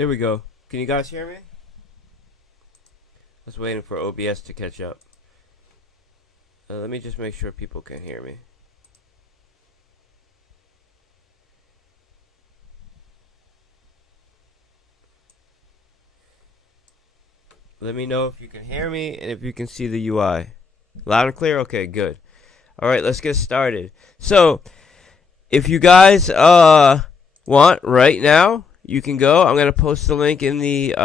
There we go. Can you guys hear me? I was waiting for OBS to catch up. Let me just make sure people can hear me. Let me know if you can hear me and if you can see the UI. Loud and clear? Okay, good. Alright, let's get started. So, if you guys want right now, you can go. I'm going to post the link in the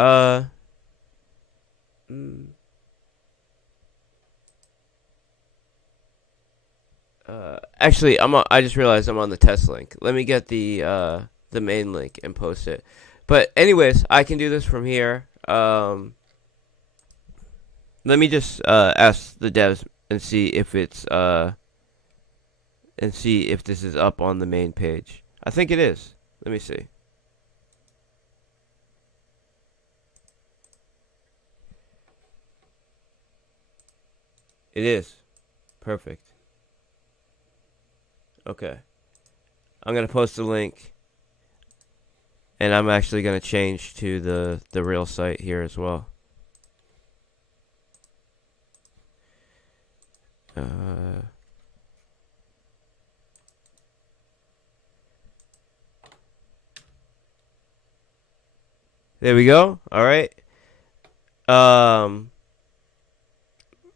actually, I just realized I'm on the test link. Let me get the main link and post it. But anyways, I can do this from here. Let me just ask the devs and see if it's this is up on the main page. I think it is. Let me see. It is. Perfect. Okay. I'm going to post the link. And I'm actually going to change to the real site here as well. There we go. All right.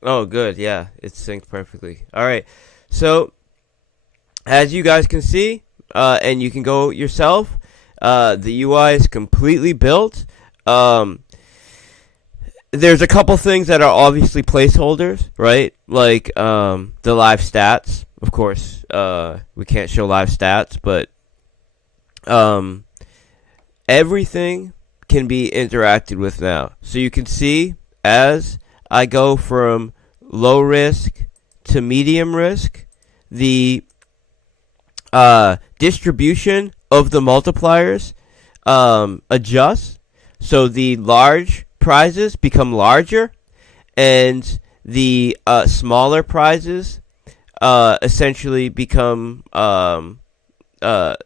Oh, good. Yeah, it's synced perfectly. All right. So, as you guys can see, and you can go yourself, the UI is completely built. There's a couple things that are obviously placeholders, right? Like the live stats. Of course, we can't show live stats, but everything can be interacted with now. So you can see as I go from low risk to medium risk, the distribution of the multipliers adjusts. So the large prizes become larger, and the smaller prizes essentially become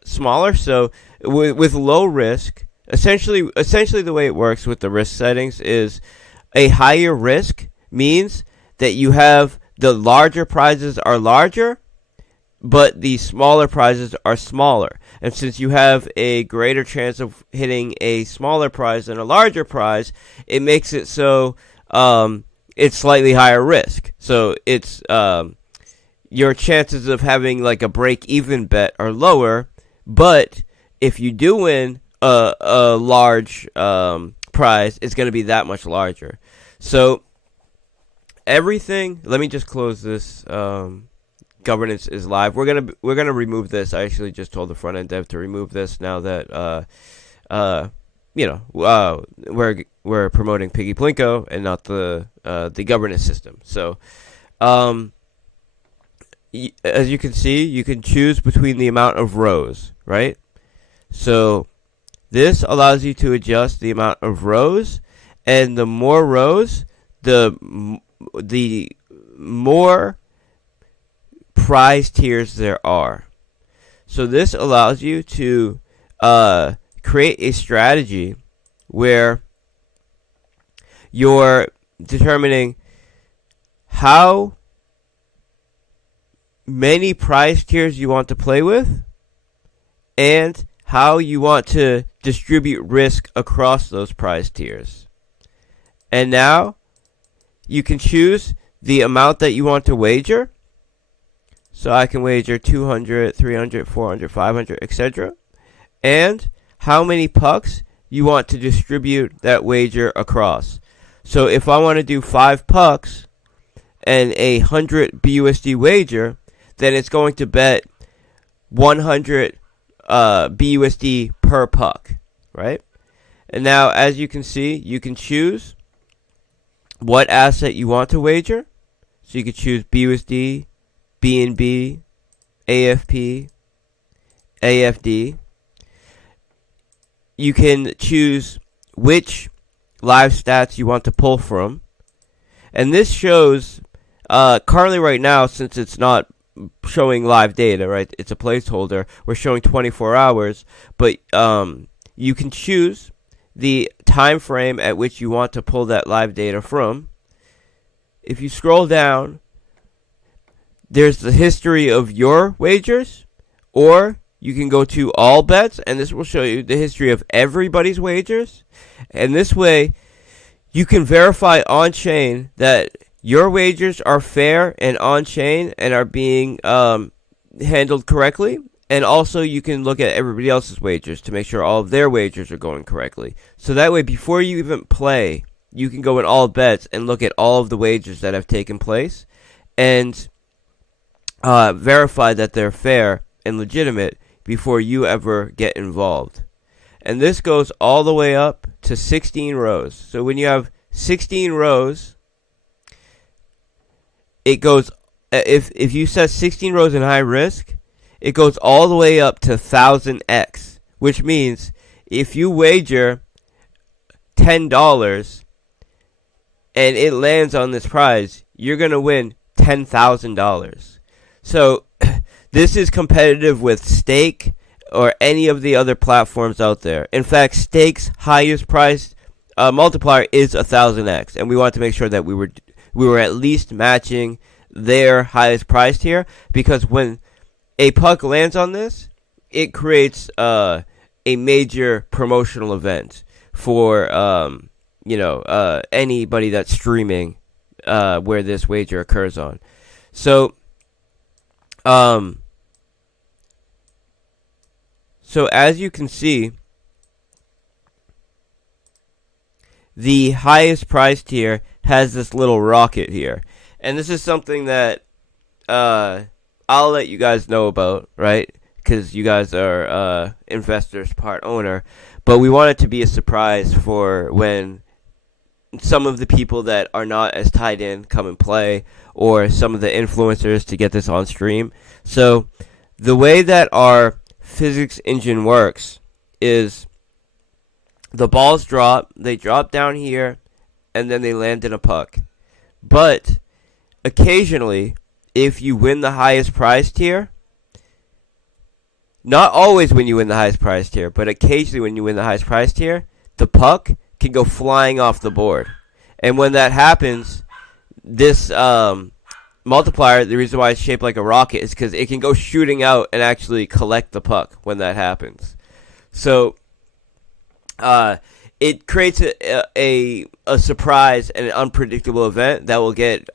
smaller. So with low risk, essentially the way it works with the risk settings is a higher risk means that you have the larger prizes are larger, but the smaller prizes are smaller. And since you have a greater chance of hitting a smaller prize than a larger prize, it makes it so it's slightly higher risk. So it's your chances of having like a break-even bet are lower, but if you do win a large prize, it's going to be that much larger. So everything, let me just close this. Governance is live. We're gonna remove this. I actually just told the front end dev to remove this now that we're promoting Piggy Plinko and not the governance system. So as you can see, you can choose between the amount of rows, right? So this allows you to adjust the amount of rows, and the more rows, the more prize tiers there are. So this allows you to create a strategy where you're determining how many prize tiers you want to play with and how you want to distribute risk across those prize tiers. And now you can choose the amount that you want to wager. So I can wager 200, 300, 400, 500, etc. And how many pucks you want to distribute that wager across. So if I want to do 5 pucks and 100 BUSD wager, then it's going to bet 100 BUSD per puck, right? And now, as you can see, you can choose what asset you want to wager. So you could choose BUSD, BNB, AFP, AFD. You can choose which live stats you want to pull from. And this shows, currently right now, since it's not showing live data, right? It's a placeholder. We're showing 24 hours. But you can choose the time frame at which you want to pull that live data from. If you scroll down, there's the history of your wagers, or you can go to all bets, and this will show you the history of everybody's wagers. And this way, you can verify on-chain that your wagers are fair and on-chain and are being handled correctly. And also, you can look at everybody else's wagers to make sure all of their wagers are going correctly. So that way, before you even play, you can go in all bets and look at all of the wagers that have taken place and verify that they're fair and legitimate before you ever get involved. And this goes all the way up to 16 rows. So when you have 16 rows, it goes, if you set 16 rows in high risk, it goes all the way up to 1000x, which means if you wager $10 and it lands on this prize, you're going to win $10,000. So this is competitive with Stake or any of the other platforms out there. In fact, Stake's highest price multiplier is 1000x, and we want to make sure that we were at least matching their highest price tier, because when a puck lands on this, it creates a major promotional event for anybody that's streaming where this wager occurs on. So as you can see, the highest price tier has this little rocket here. And this is something that I'll let you guys know about, right? Because you guys are investors, part owner. But we want it to be a surprise for when some of the people that are not as tied in come and play, or some of the influencers to get this on stream. So the way that our physics engine works is the balls drop, they drop down here, and then they land in a puck. But occasionally, if you win the highest prize tier, not always when you win the highest prize tier, but occasionally when you win the highest prize tier, the puck can go flying off the board. And when that happens, this multiplier, the reason why it's shaped like a rocket is because it can go shooting out and actually collect the puck when that happens. So it creates a surprise and an unpredictable event that will get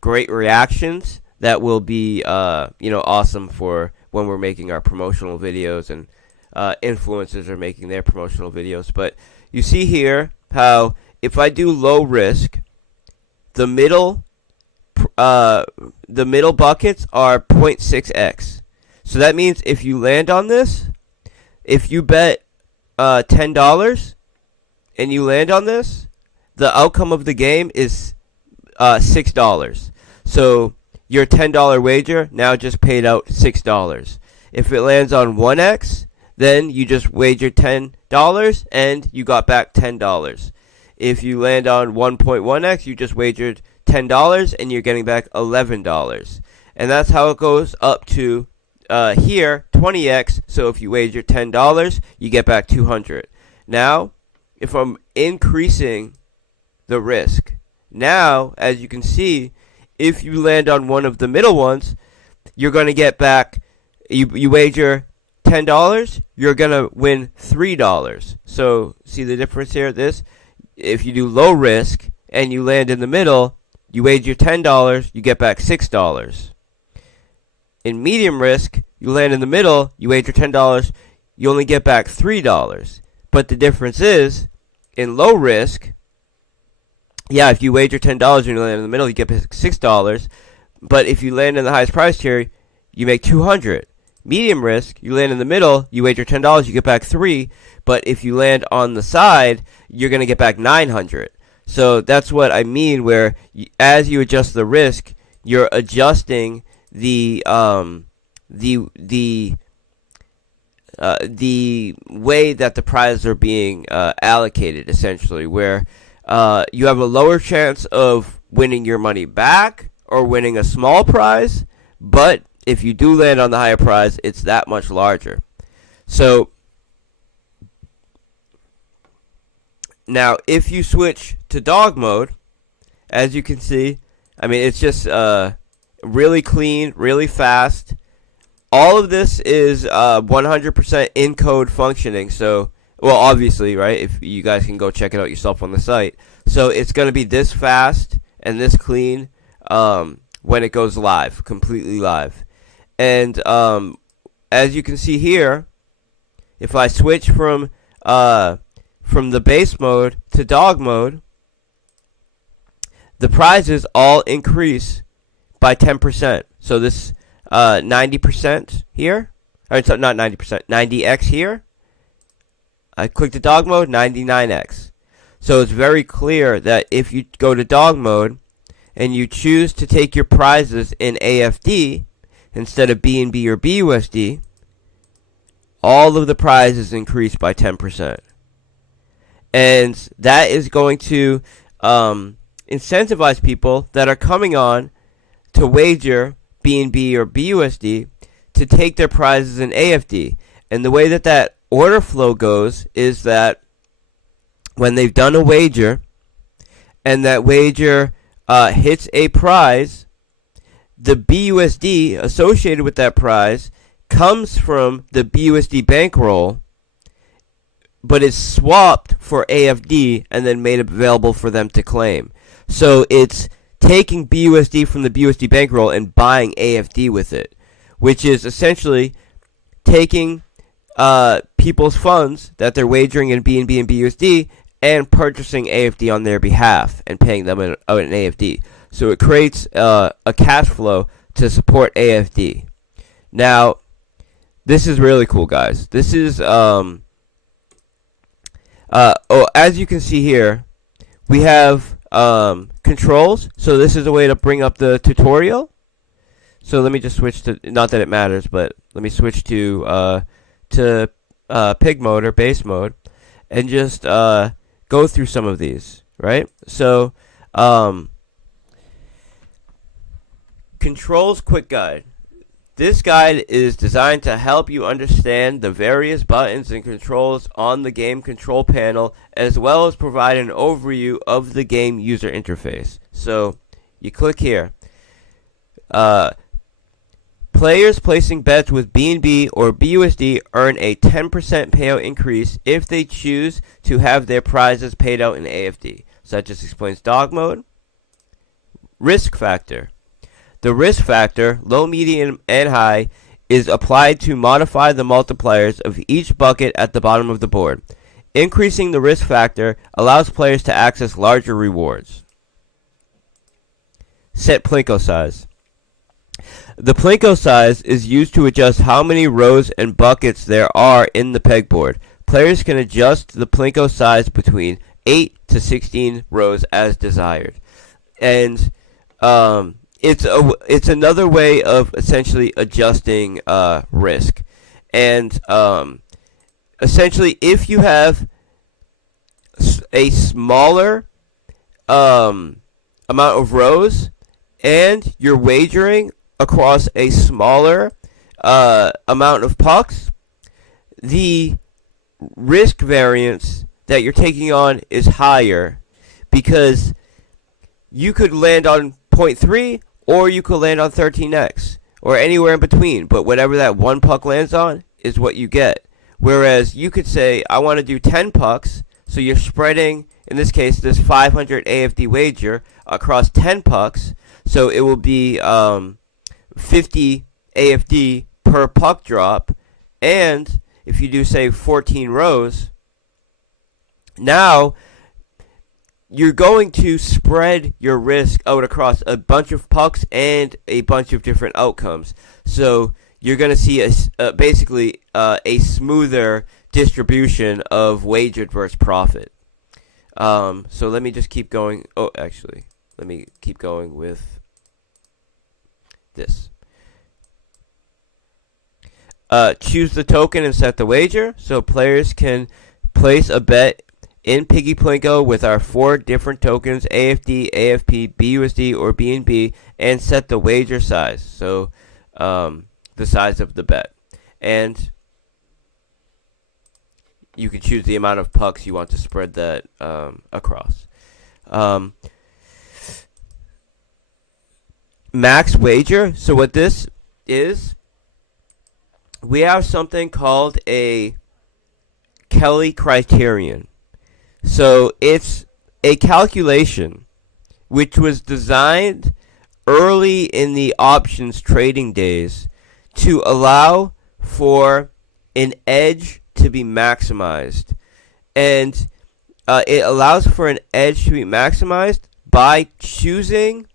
great reactions. That will be awesome for when we're making our promotional videos and influencers are making their promotional videos. But you see here how if I do low risk, the middle buckets are 0.6x. So that means if you land on this, if you bet $10 and you land on this, the outcome of the game is $6. So your $10 wager now just paid out $6. If it lands on 1x, then you just wagered $10 and you got back $10. If you land on 1.1x, you just wagered $10 and you're getting back $11. And that's how it goes up to here 20x. So if you wager $10, you get back $200. Now, if I'm increasing the risk, now as you can see, if you land on one of the middle ones, you're going to get back, you wager $10, you're going to win $3. So see the difference here? If you do low risk and you land in the middle, you wager $10, you get back $6. In medium risk, you land in the middle, you wager $10, you only get back $3. But the difference is, in low risk, if you wager $10 and you land in the middle, you get back $6. But if you land in the highest price tier, you make $200. Medium risk, you land in the middle, you wager $10, you get back $3. But if you land on the side, you're going to get back $900. So that's what I mean, where as you adjust the risk, you're adjusting the way that the prizes are being allocated, essentially, where you have a lower chance of winning your money back or winning a small prize, but if you do land on the higher prize, it's that much larger. So Now, if you switch to dog mode, as you can see, I mean, it's just really clean, really fast. All of this is 100% in code functioning. So, well, obviously, right? If you guys can go check it out yourself on the site. So it's going to be this fast and this clean when it goes live, completely live. And as you can see here, if I switch from the base mode to dog mode, the prizes all increase by 10%. So this 90% here, or it's not 90%, 90x here. I click the dog mode, 99x. So it's very clear that if you go to dog mode and you choose to take your prizes in AFD instead of BNB or BUSD, all of the prizes increase by 10%. And that is going to incentivize people that are coming on to wager BNB or BUSD to take their prizes in AFD. And the way that order flow goes is that when they've done a wager and that wager hits a prize, the BUSD associated with that prize comes from the BUSD bankroll, but is swapped for AFD and then made available for them to claim. So it's taking BUSD from the BUSD bankroll and buying AFD with it, which is essentially taking people's funds that they're wagering in BNB and BUSD and purchasing AFD on their behalf and paying them an AFD. So it creates a cash flow to support AFD. Now, this is really cool, guys. This is as you can see here, we have controls. So this is a way to bring up the tutorial. So let me just switch to, not that it matters, but let me switch to pig mode or base mode and just go through some of these, right? So controls quick guide. This guide is designed to help you understand the various buttons and controls on the game control panel, as well as provide an overview of the game user interface. So you click here. Players placing bets with BNB or BUSD earn a 10% payout increase if they choose to have their prizes paid out in AFD. So that just explains dog mode. Risk factor. The risk factor, low, medium, and high, is applied to modify the multipliers of each bucket at the bottom of the board. Increasing the risk factor allows players to access larger rewards. Set Plinko size. The Plinko size is used to adjust how many rows and buckets there are in the pegboard. Players can adjust the Plinko size between 8 to 16 rows as desired. And it's another way of essentially adjusting risk. And essentially, if you have a smaller amount of rows and you're wagering across a smaller amount of pucks, the risk variance that you're taking on is higher because you could land on 0.3 or you could land on 13x or anywhere in between, but whatever that one puck lands on is what you get. Whereas you could say, I want to do 10 pucks, so you're spreading, in this case, this 500 AFD wager across 10 pucks, so it will be 50 AFD per puck drop, and if you do, say, 14 rows, now you're going to spread your risk out across a bunch of pucks and a bunch of different outcomes. So you're going to see basically a smoother distribution of wagered versus profit. So let me just keep going. Oh, actually, let me keep going with this. Choose the token and set the wager. So players can place a bet in Piggy Plinko with our 4 different tokens, AFD, AFP, BUSD, or BNB, and set the wager size. So the size of the bet. And you can choose the amount of pucks you want to spread that across. Max wager. So what this is, we have something called a Kelly criterion. So it's a calculation which was designed early in the options trading days to allow for an edge to be maximized. And it allows for an edge to be maximized by choosing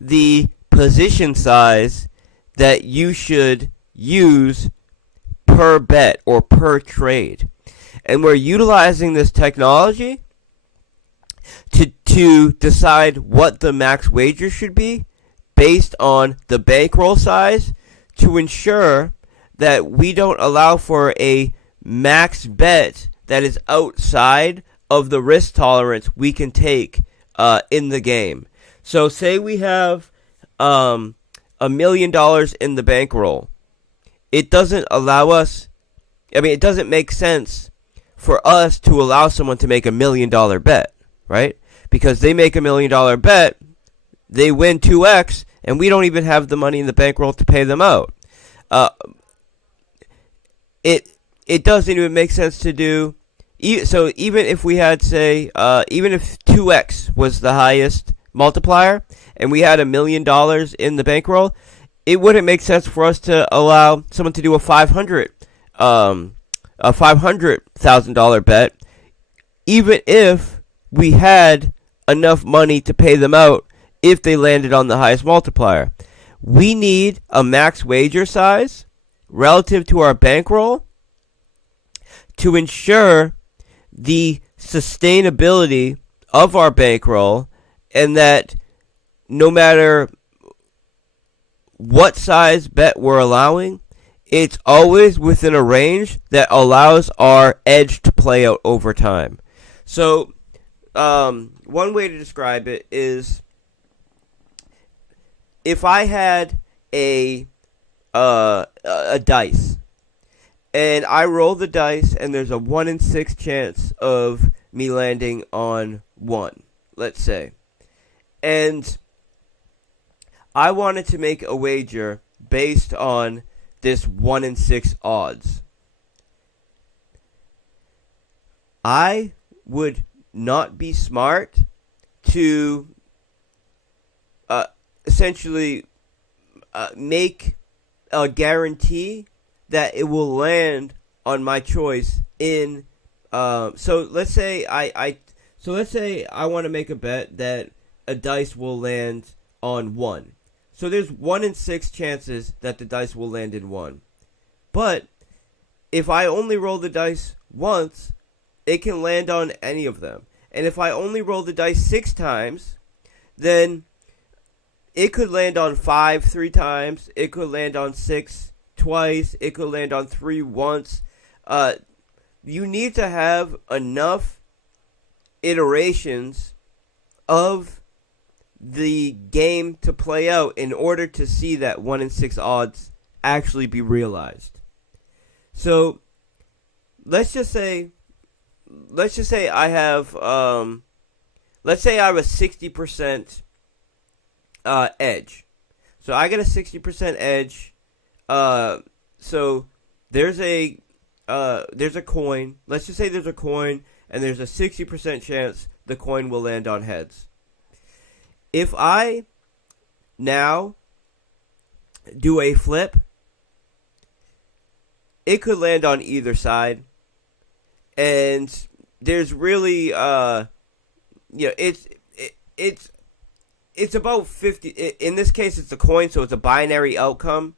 the position size that you should use per bet or per trade. And we're utilizing this technology to decide what the max wager should be based on the bankroll size to ensure that we don't allow for a max bet that is outside of the risk tolerance we can take in the game. So say we have $1 million in the bankroll. It doesn't allow us, it doesn't make sense for us to allow someone to make $1 million bet, right? Because they make $1 million bet, they win 2x, and we don't even have the money in the bankroll to pay them out. It doesn't even make sense to do. So even if we had, say, even if 2x was the highest multiplier, and we had $1 million in the bankroll, it wouldn't make sense for us to allow someone to do a $500,000 bet, even if we had enough money to pay them out if they landed on the highest multiplier. We need a max wager size relative to our bankroll to ensure the sustainability of our bankroll, and that no matter what size bet we're allowing, it's always within a range that allows our edge to play out over time. So, one way to describe it is, if I had a dice, and I roll the dice, and there's a 1 in 6 chance of me landing on 1, let's say, and I wanted to make a wager based on this 1 in 6 odds, I would not be smart to essentially make a guarantee that it will land on my choice in. So let's say I want to make a bet that a dice will land on 1. So there's 1 in 6 chances that the dice will land in 1. But if I only roll the dice once, it can land on any of them. And if I only roll the dice 6 times, then it could land on 5 3 times. It could land on 6 twice. It could land on 3 once. You need to have enough iterations of the game to play out in order to see that 1 in 6 odds actually be realized. So let's just say I have let's say I have a 60% edge. So I get a 60% edge. So there's a coin. Let's just say there's a coin, and there's a 60% chance the coin will land on heads. If I now do a flip, it could land on either side, and there's really it's about 50. In this case, it's a coin, so it's a binary outcome.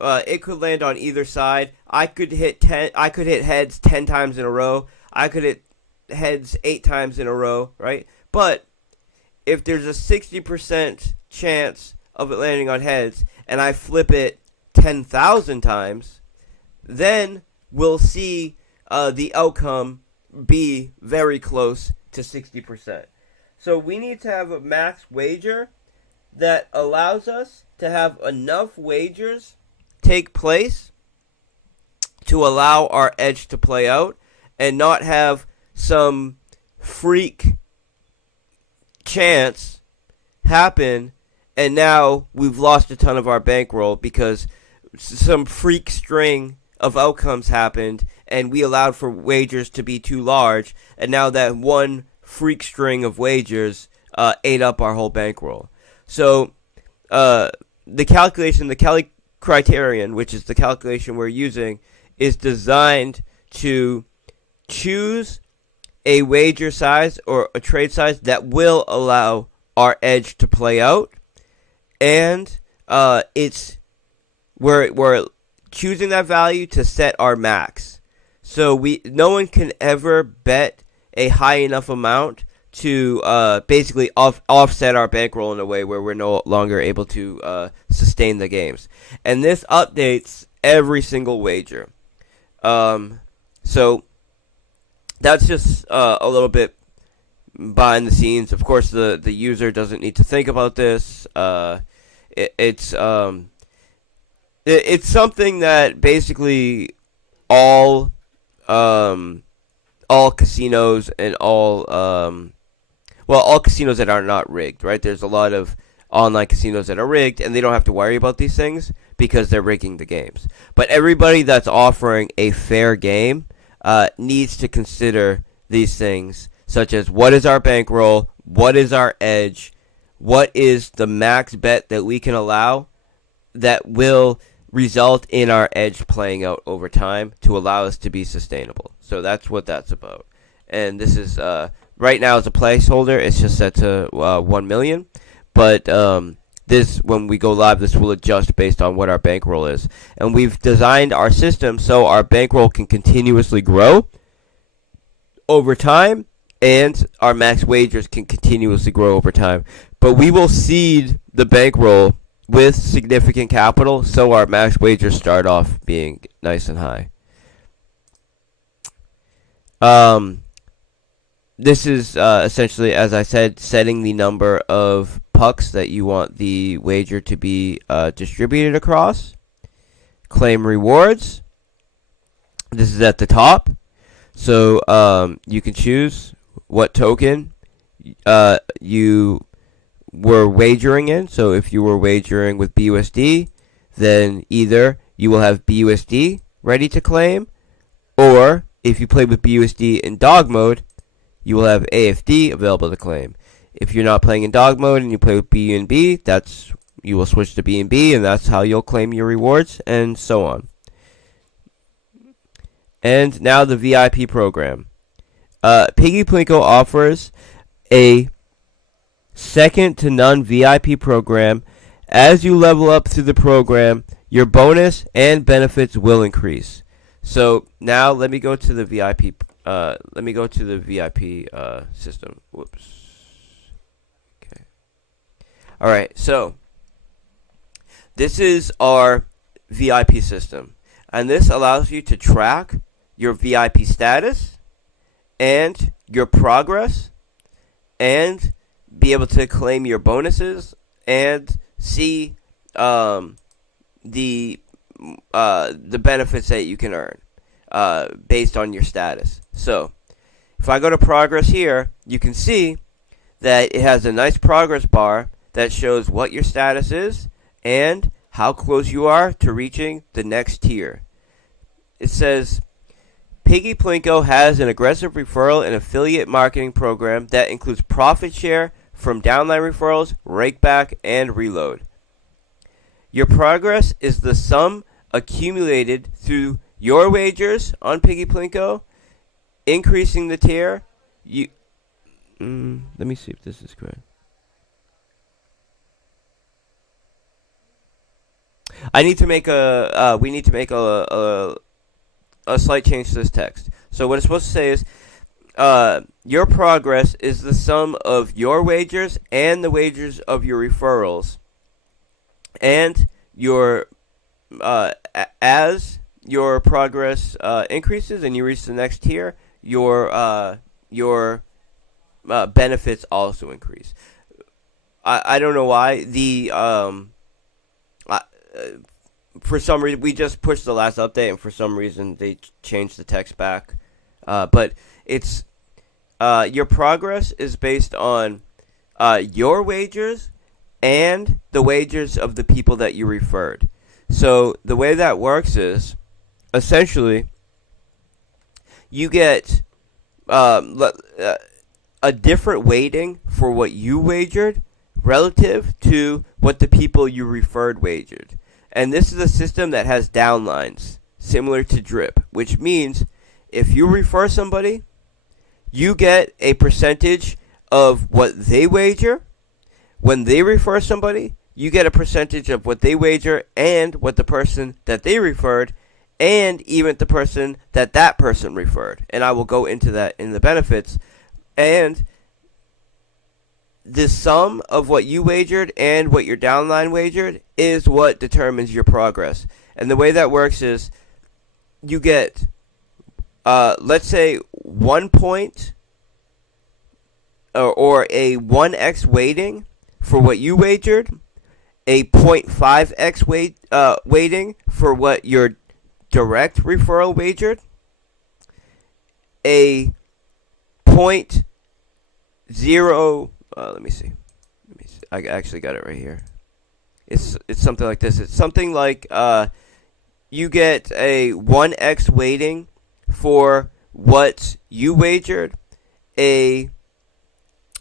It could land on either side. I could hit heads 10 times in a row. I could hit heads 8 times in a row, right? But if there's a 60% chance of it landing on heads, and I flip it 10,000 times, then we'll see the outcome be very close to 60%. So we need to have a max wager that allows us to have enough wagers take place to allow our edge to play out, and not have some freak chance happen, and now we've lost a ton of our bankroll because some freak string of outcomes happened and we allowed for wagers to be too large, and now that one freak string of wagers ate up our whole bankroll. So the calculation, the Kelly criterion, which is the calculation we're using, is designed to choose a wager size or a trade size that will allow our edge to play out, and we're choosing that value to set our max. So no one can ever bet a high enough amount to basically offset our bankroll in a way where we're no longer able to sustain the games. And this updates every single wager. So that's just a little bit behind the scenes. Of course, the user doesn't need to think about this. It's something that basically all casinos and all casinos that are not rigged, right? There's a lot of online casinos that are rigged, and they don't have to worry about these things because they're rigging the games. But everybody that's offering a fair game needs to consider these things, such as what is our bankroll, what is our edge, what is the max bet that we can allow that will result in our edge playing out over time to allow us to be sustainable. So that's what that's about. And this is, right now as a placeholder, it's just set to 1 million. But this, when we go live, this will adjust based on what our bankroll is. And we've designed our system so our bankroll can continuously grow over time, and our max wagers can continuously grow over time. But we will seed the bankroll with significant capital, so our max wagers start off being nice and high. This is essentially, as I said, setting the number of pucks that you want the wager to be distributed across. Claim rewards. This is at the top. So you can choose what token you were wagering in. So if you were wagering with BUSD, then either you will have BUSD ready to claim, or if you play with BUSD in dog mode, you will have AFD available to claim. If you're not playing in dog mode and you play with BNB, you will switch to BNB, and that's how you'll claim your rewards, and so on. And now the VIP program. Piggy Plinko offers a second to none VIP program. As you level up through the program, your bonus and benefits will increase. So now let me go to the VIP. System. Whoops. Okay. All right. So this is our VIP system, and this allows you to track your VIP status and your progress, and be able to claim your bonuses and see the benefits that you can earn based on your status. So if I go to progress here, you can see that it has a nice progress bar that shows what your status is and how close you are to reaching the next tier. It says Piggy Plinko has an aggressive referral and affiliate marketing program that includes profit share from downline referrals, rakeback, and reload. Your progress is the sum accumulated through your wagers on Piggy Plinko, increasing the tier. Let me see if this is correct. We need to make a slight change to this text. So what it's supposed to say is, your progress is the sum of your wagers and the wagers of your referrals, and your as your progress increases and you reach the next tier, your benefits also increase. I don't know why for some reason we just pushed the last update, and for some reason they changed the text back. But it's your progress is based on your wagers and the wagers of the people that you referred. So the way that works is essentially you get a different weighting for what you wagered relative to what the people you referred wagered. And this is a system that has downlines, similar to drip, which means if you refer somebody, you get a percentage of what they wager. When they refer somebody, you get a percentage of what they wager and what the person that they referred and even the person that person referred. And I will go into that in the benefits. And the sum of what you wagered and what your downline wagered is what determines your progress. And the way that works is you get, let's say, 1 point or a 1x weighting for what you wagered, a 0.5x weighting for what your direct referral wagered, a 0.0. Let me see. I actually got it right here. It's something like this. It's something like you get a 1x weighting for what you wagered, a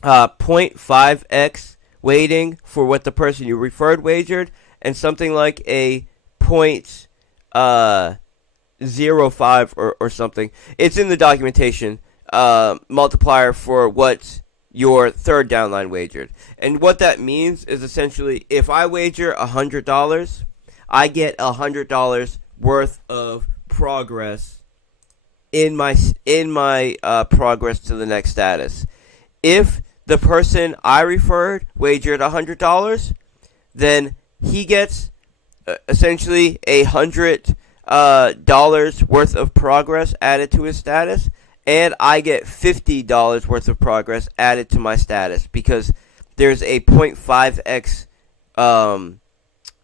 0.5x weighting for what the person you referred wagered, and something like a 0.05 or something. It's in the documentation. Multiplier for what your third downline wagered. And what that means is essentially if I wager $100, I get $100 worth of progress in my progress to the next status. If the person I referred wagered $100, then he gets essentially $100 worth of progress added to his status, and I get $50 worth of progress added to my status because there's a 0.5x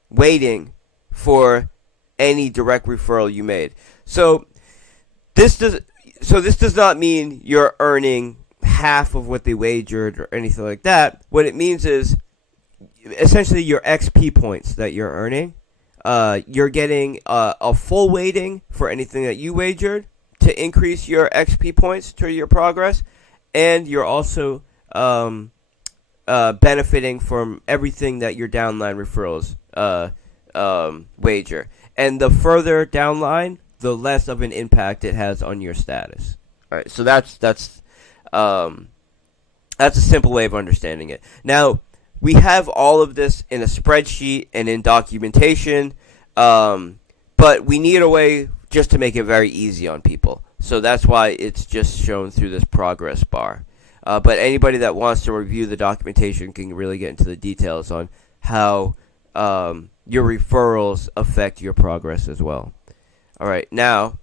weighting for any direct referral you made. So this does not mean you're earning half of what they wagered or anything like that. What it means is essentially your XP points that you're earning. You're getting a full weighting for anything that you wagered to increase your XP points to your progress, and you're also benefiting from everything that your downline referrals wager. And the further downline, the less of an impact it has on your status. All right, so that's a simple way of understanding it. Now, we have all of this in a spreadsheet and in documentation, but we need a way just to make it very easy on people. So that's why it's just shown through this progress bar. But anybody that wants to review the documentation can really get into the details on how your referrals affect your progress as well. All right, now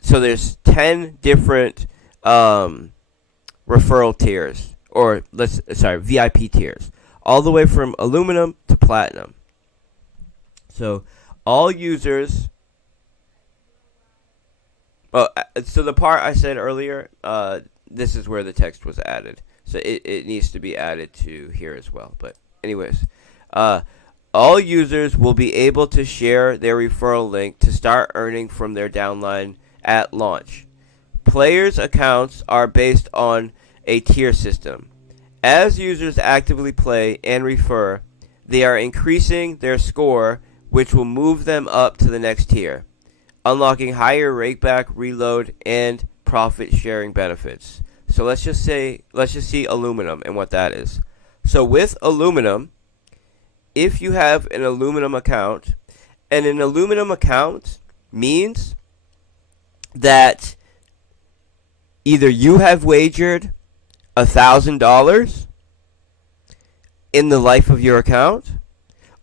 so there's 10 different referral tiers, or VIP tiers, all the way from aluminum to platinum. So all users. So the part I said earlier, this is where the text was added. So it needs to be added to here as well. But anyways, all users will be able to share their referral link to start earning from their downline at launch. Players' accounts are based on a tier system. As users actively play and refer, they are increasing their score, which will move them up to the next tier, unlocking higher rakeback, reload, and profit sharing benefits. So let's just see aluminum and what that is. So with aluminum, if you have an aluminum account, and an aluminum account means that either you have wagered $1,000 in the life of your account,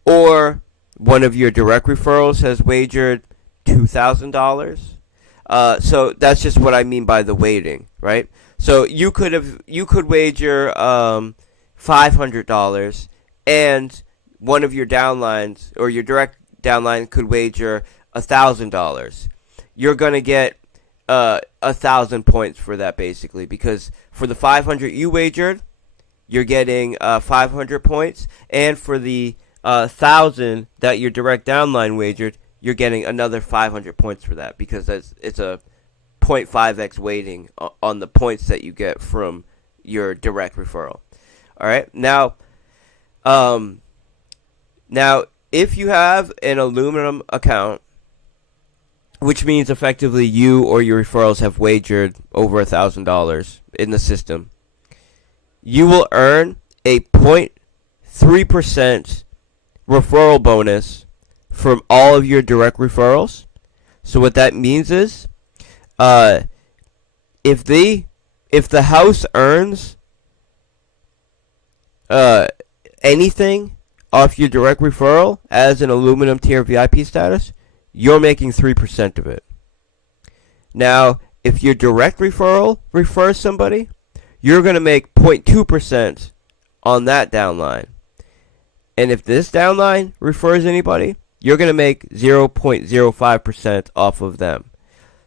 or one of your direct referrals has wagered $2,000. So that's just what I mean by the weighting, right? So you could wager $500, and one of your downlines or your direct downline could wager $1,000. You're gonna get 1,000 points for that, basically, because for the 500 you wagered, you're getting 500 points, and for the 1,000 that your direct downline wagered, you're getting another 500 points for that, because it's a 0.5x weighting on the points that you get from your direct referral. All right, now if you have an aluminum account, which means effectively you or your referrals have wagered over $1,000 in the system, you will earn a 0.3% referral bonus from all of your direct referrals. So what that means is, if the house earns anything off your direct referral as an aluminum tier VIP status, you're making 3% of it. Now, if your direct referral refers somebody, you're going to make 0.2% on that downline. And if this downline refers anybody, you're going to make 0.05% off of them.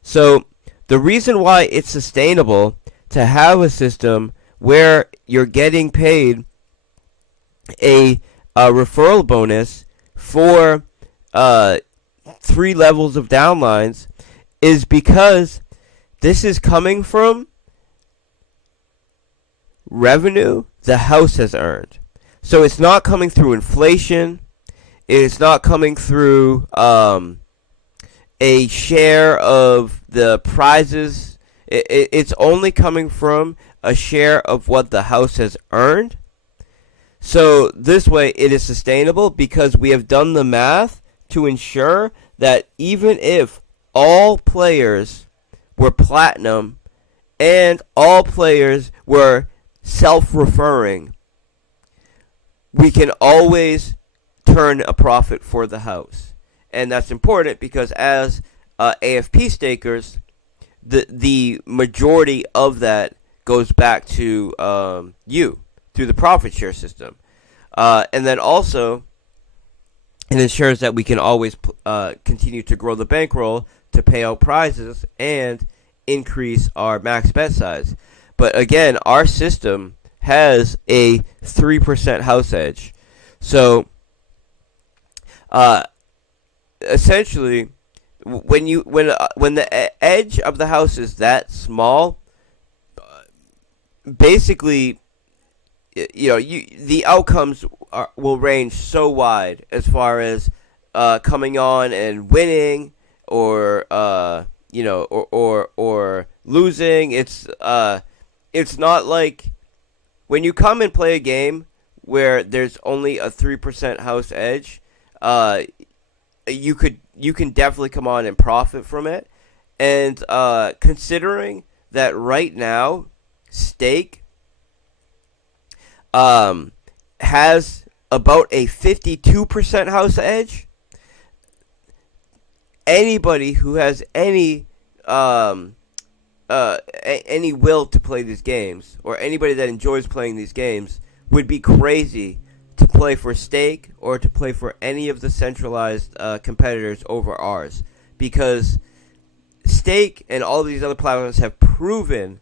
So the reason why it's sustainable to have a system where you're getting paid a referral bonus for 3 levels of downlines is because this is coming from revenue the house has earned. So it's not coming through inflation. It's not coming through a share of the prizes. It's only coming from a share of what the house has earned. So this way it is sustainable because we have done the math to ensure that even if all players were platinum and all players were self-referring, we can always turn a profit for the house. And that's important because as AFP stakers, the majority of that goes back to you through the profit share system. And then also, it ensures that we can always continue to grow the bankroll to pay out prizes and increase our max bet size. But again, our system has a 3% house edge. So essentially, when the edge of the house is that small, basically, the outcomes will range so wide as far as coming on and winning, or or losing. It's not like when you come and play a game where there's only a 3% house edge. You can definitely come on and profit from it, and considering that right now, stake has about a 52% house edge. Anybody who has any will to play these games, or anybody that enjoys playing these games, would be crazy to play for stake or to play for any of the centralized competitors over ours, because stake and all these other platforms have proven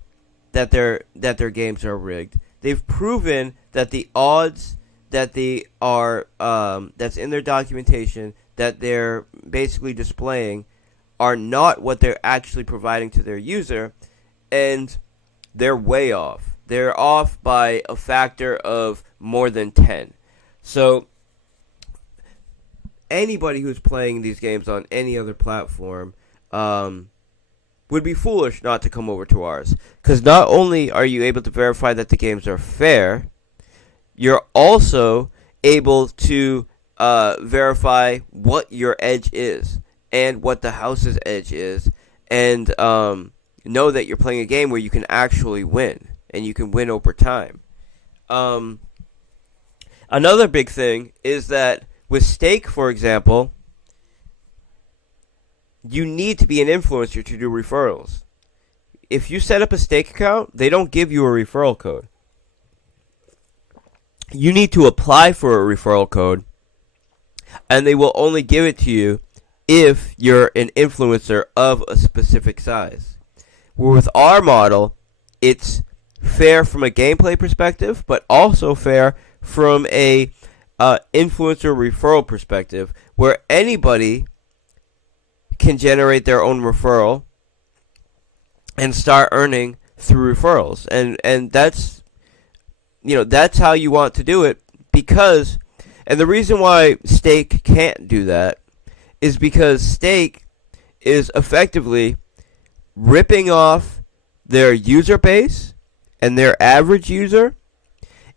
that their games are rigged. They've proven that the odds that they are that's in their documentation that they're basically displaying are not what they're actually providing to their user, and they're way off. They're off by a factor of more than 10. So anybody who's playing these games on any other platform would be foolish not to come over to ours, because not only are you able to verify that the games are fair, you're also able to verify what your edge is and what the house's edge is, and know that you're playing a game where you can actually win, and you can win over time. Another big thing is that with stake, for example, you need to be an influencer to do referrals. If you set up a stake account, they don't give you a referral code. You need to apply for a referral code, and they will only give it to you if you're an influencer of a specific size. Where with our model, it's fair from a gameplay perspective, but also fair from a influencer referral perspective, where anybody can generate their own referral and start earning through referrals. And that's that's how you want to do it, because and the reason why Stake can't do that is because Stake is effectively ripping off their user base and their average user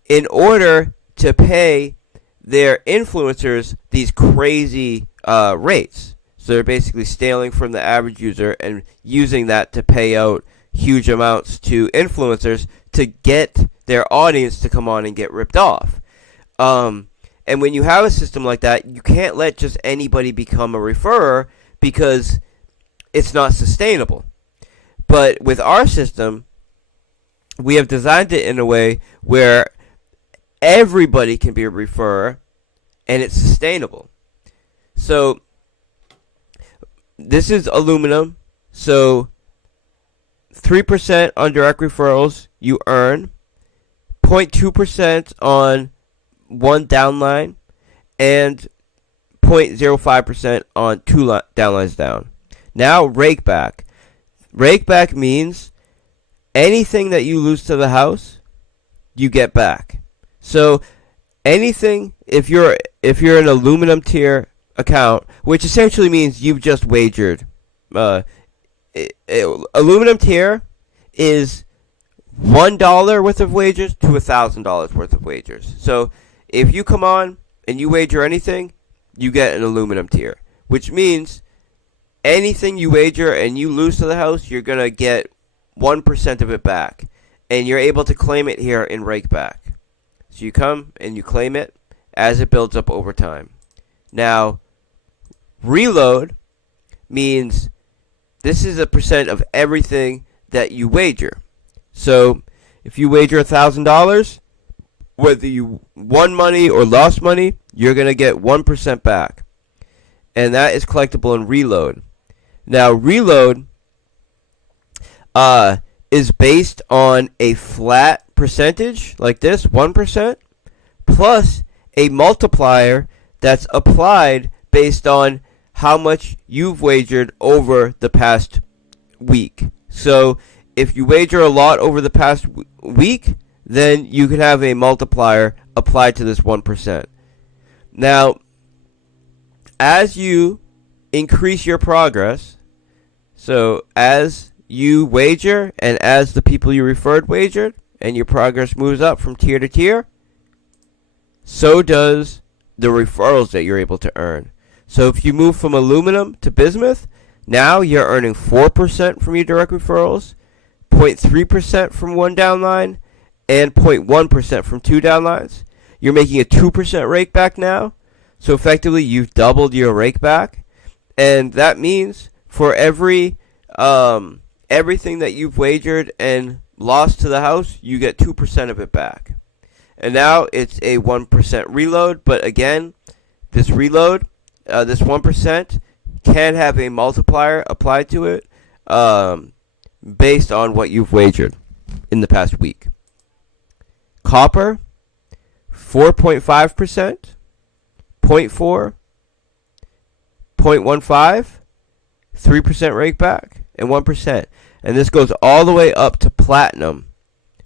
in order to pay their influencers these crazy rates. So they're basically stealing from the average user and using that to pay out huge amounts to influencers to get their audience to come on and get ripped off. And when you have a system like that, you can't let just anybody become a referrer because it's not sustainable. But with our system, we have designed it in a way where everybody can be a referrer and it's sustainable. So this is aluminum. So 3% on direct referrals you earn, 0.2% on one downline, and 0.05% on two downlines down. Now rakeback. Rakeback means anything that you lose to the house, you get back. So anything, if you're an aluminum tier account, which essentially means you've just wagered. Aluminum tier is $1 worth of wagers to $1,000 worth of wagers. So if you come on and you wager anything, you get an aluminum tier, which means anything you wager and you lose to the house, you're going to get 1% of it back. And you're able to claim it here in Rakeback. So you come and you claim it as it builds up over time. Now, reload means this is a percent of everything that you wager. So if you wager $1,000, whether you won money or lost money, you're going to get 1% back. And that is collectible in reload. Now, reload is based on a flat percentage like this, 1%, plus a multiplier that's applied based on how much you've wagered over the past week. So if you wager a lot over the past week, then you can have a multiplier applied to this 1%. Now, as you increase your progress, so as you wager and as the people you referred wagered, and your progress moves up from tier to tier, so does the referrals that you're able to earn. So if you move from aluminum to bismuth, now you're earning 4% from your direct referrals, 0.3% from one downline, and 0.1% from two downlines. You're making a 2% rakeback now. So effectively, you've doubled your rakeback. And that means for every everything that you've wagered and lost to the house, you get 2% of it back. And now it's a 1% reload. But again, this reload, this 1% can have a multiplier applied to it based on what you've wagered in the past week. Copper, 4.5%, 0.4, 0.15, 3% rakeback, and 1%. And this goes all the way up to platinum.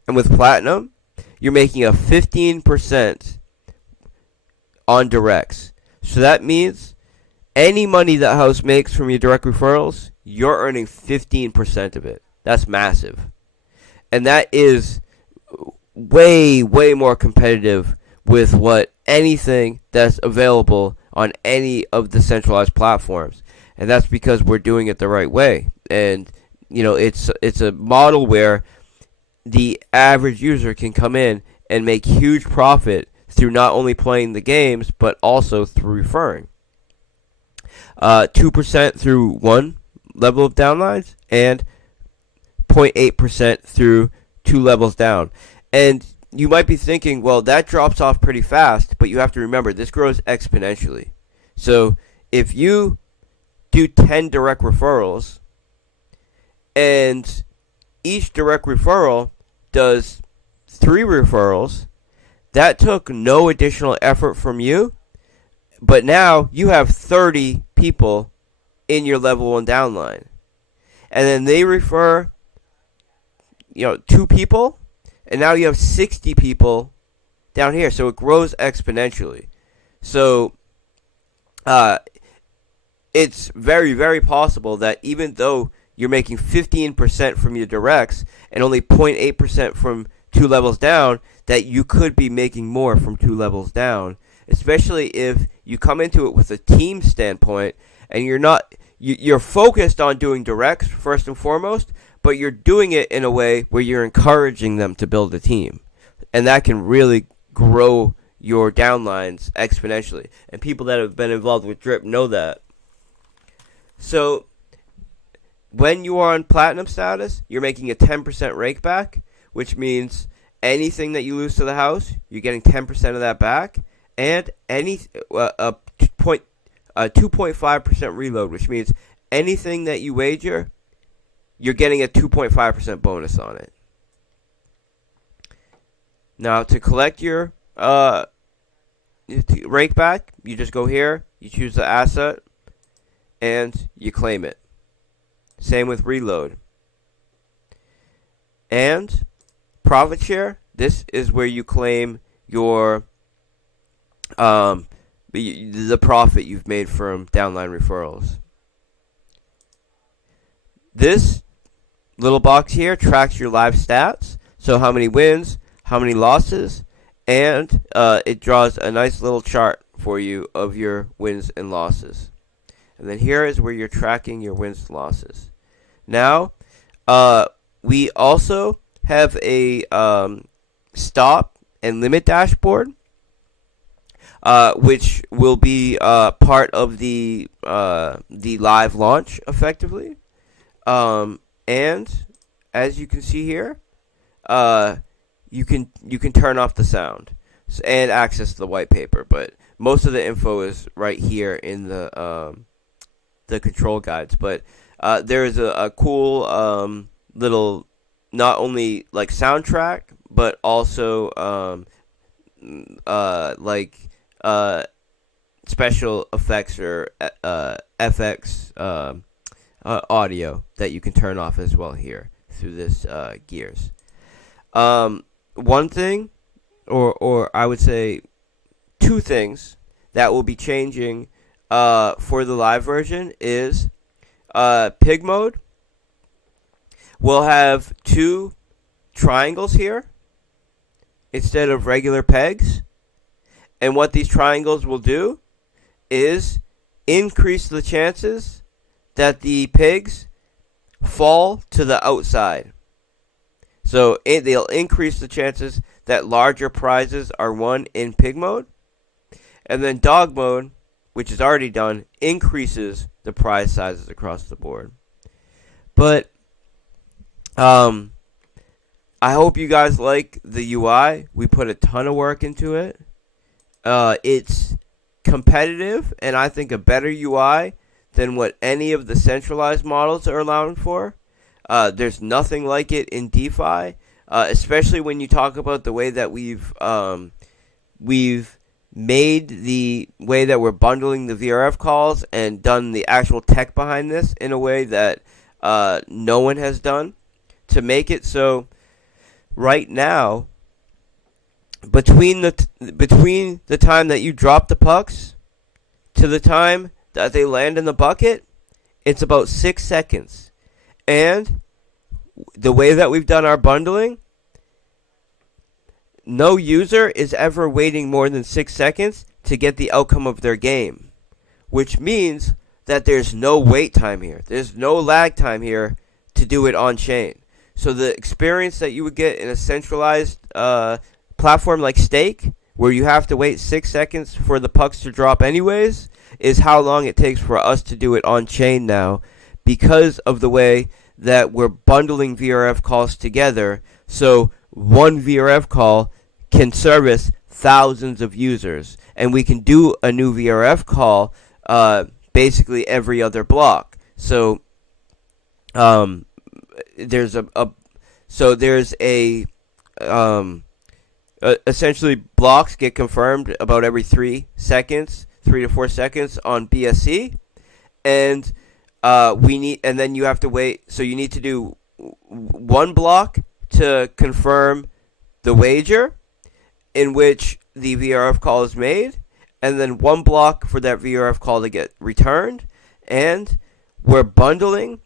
And with platinum, you're making a 15% on directs. So that means any money that house makes from your direct referrals, you're earning 15% of it. That's massive. And that is way, way more competitive with what anything that's available on any of the centralized platforms. And that's because we're doing it the right way. And, it's a model where the average user can come in and make huge profit through not only playing the games, but also through referring. 2% through one level of downlines and 0.8% through two levels down. And you might be thinking, well, that drops off pretty fast, but you have to remember, this grows exponentially. So if you do 10 direct referrals and each direct referral does 3 referrals. That took no additional effort from you, but now you have 30 people in your level 1 downline. And then they refer 2 people, and now you have 60 people down here. So it grows exponentially. So it's very, very possible that even though you're making 15% from your directs and only 0.8% from 2 levels down, that you could be making more from 2 levels down, especially if you come into it with a team standpoint and you're focused on doing directs first and foremost, but you're doing it in a way where you're encouraging them to build a team. And that can really grow your downlines exponentially. And people that have been involved with Drip know that. So when you are on platinum status, you're making a 10% rake back, which means anything that you lose to the house, you're getting 10% of that back, and a 2.5% reload, which means anything that you wager, you're getting a 2.5% bonus on it. Now, to collect your rake back, you just go here, you choose the asset, and you claim it. Same with reload. And profit share, this is where you claim your the profit you've made from downline referrals. This little box here tracks your live stats, so how many wins, how many losses, and it draws a nice little chart for you of your wins and losses. And then here is where you're tracking your wins and losses. Now, we also have a stop and limit dashboard, which will be part of the live launch, effectively. And as you can see here, you can turn off the sound and access the white paper, but most of the info is right here in the control guides. But there is a cool little, not only like soundtrack, but also special effects or FX audio that you can turn off as well here through this gears. One thing, or I would say 2 things that will be changing for the live version is pig mode will have 2 triangles here instead of regular pegs. And what these triangles will do is increase the chances that the pigs fall to the outside. So they'll increase the chances that larger prizes are won in pig mode. And then dog mode, which is already done, increases the prize sizes across the board. But I hope you guys like the UI. We put a ton of work into it. It's competitive, and I think a better UI than what any of the centralized models are allowing for. There's nothing like it in DeFi, especially when you talk about the way that we've made the way that we're bundling the VRF calls and done the actual tech behind this in a way that no one has done to make it so right now, between the time that you drop the pucks to the time that they land in the bucket, it's about 6 seconds. And the way that we've done our bundling, no user is ever waiting more than 6 seconds to get the outcome of their game, which means that there's no wait time here. There's no lag time here to do it on chain. So the experience that you would get in a centralized platform like Stake, where you have to wait 6 seconds for the pucks to drop anyways, is how long it takes for us to do it on chain now, because of the way that we're bundling VRF calls together. So one VRF call can service thousands of users, and we can do a new VRF call basically every other block. So there's So there's essentially blocks get confirmed about every 3 seconds, 3 to 4 seconds on BSC, and and then you have to wait. So you need to do one block to confirm the wager in which the VRF call is made, and then one block for that VRF call to get returned. And we're bundling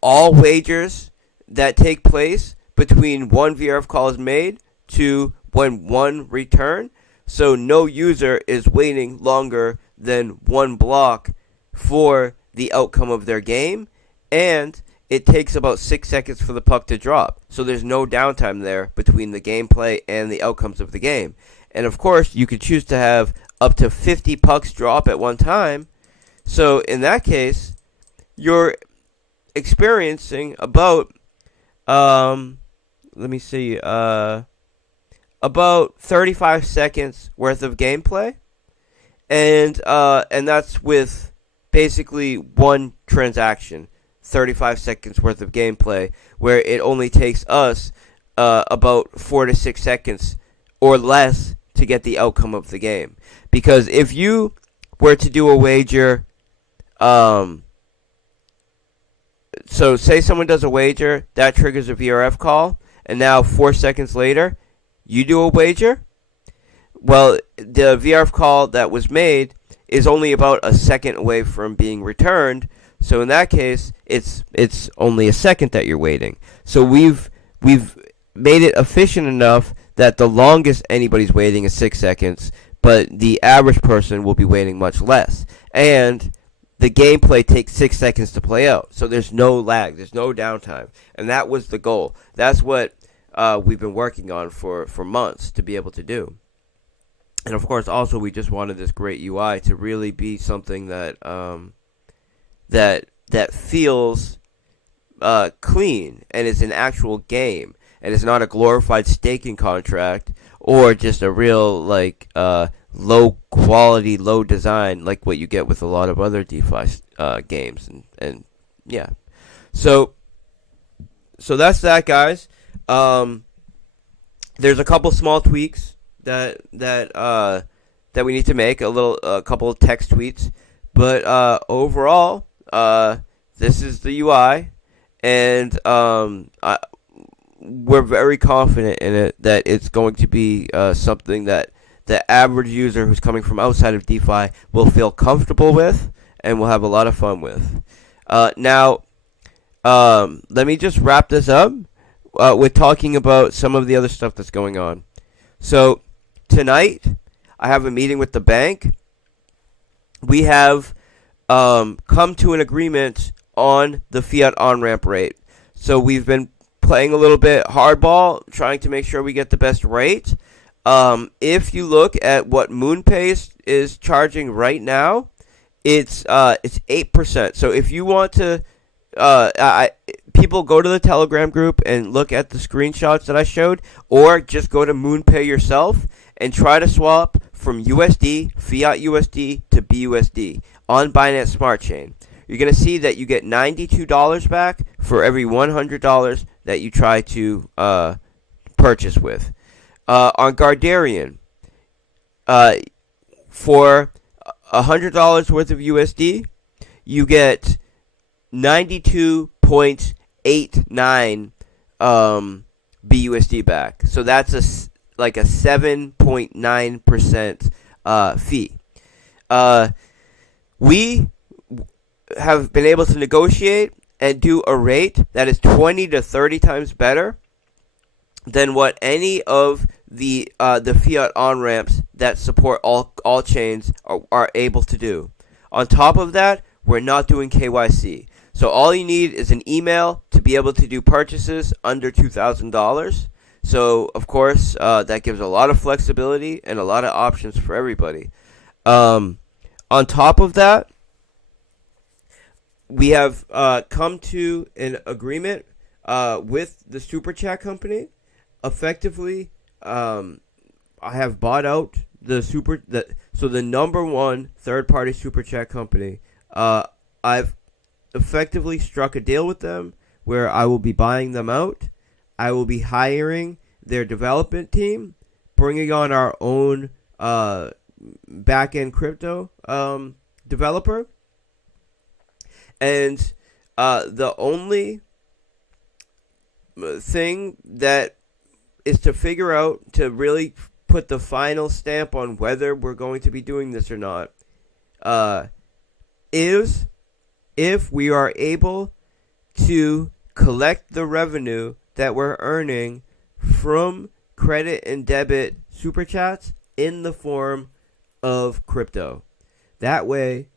all wagers that take place between one VRF call is made to when one return, so no user is waiting longer than one block for the outcome of their game, and it takes about 6 seconds for the puck to drop, so there's no downtime there between the gameplay and the outcomes of the game. And of course, you could choose to have up to 50 pucks drop at one time, so in that case, you're experiencing about about 35 seconds worth of gameplay, and that's with basically one transaction, 35 seconds worth of gameplay, where it only takes us about 4 to 6 seconds or less to get the outcome of the game. Because if you were to do a wager, so say someone does a wager, that triggers a VRF call, and now 4 seconds later, you do a wager, well, the VRF call that was made is only about a second away from being returned, so in that case, it's only a second that you're waiting. So we've made it efficient enough that the longest anybody's waiting is 6 seconds, but the average person will be waiting much less. And the gameplay takes 6 seconds to play out, so there's no lag, there's no downtime, and that was the goal. That's what we've been working on for months to be able to do. And of course, also we just wanted this great UI to really be something that that feels clean and is an actual game, and it's not a glorified staking contract or just a real low quality, low design like what you get with a lot of other DeFi games, and yeah. So that's that, guys. There's a couple small tweaks that we need to make, a couple of text tweets, but overall, this is the UI, and we're very confident in it that it's going to be something that the average user who's coming from outside of DeFi will feel comfortable with and will have a lot of fun with. Now, let me just wrap this up with talking about some of the other stuff that's going on. So tonight, I have a meeting with the bank. We have come to an agreement on the fiat on-ramp rate. So we've been playing a little bit hardball, trying to make sure we get the best rate. If you look at what MoonPay is charging right now, it's 8%. So if you want to, people go to the Telegram group and look at the screenshots that I showed, or just go to MoonPay yourself and try to swap from USD, fiat USD to BUSD on Binance Smart Chain. You're going to see that you get $92 back for every $100 that you try to purchase with. On Gardarian, for $100 worth of USD, you get 92.89 BUSD back. So that's a 7.9% fee. We have been able to negotiate and do a rate that is 20 to 30 times better than what any of the fiat on-ramps that support all chains are able to do. On top of that, we're not doing KYC. So all you need is an email to be able to do purchases under $2,000. So, of course, that gives a lot of flexibility and a lot of options for everybody. On top of that, we have come to an agreement with the Super Chat company. Effectively, I have bought out the number one third-party Super Chat company. I've effectively struck a deal with them where I will be buying them out I will be hiring their development team, bringing on our own back-end crypto developer. And the only thing that is to figure out, to really put the final stamp on whether we're going to be doing this or not, is if we are able to collect the revenue that we're earning from credit and debit super chats in the form of crypto. That way,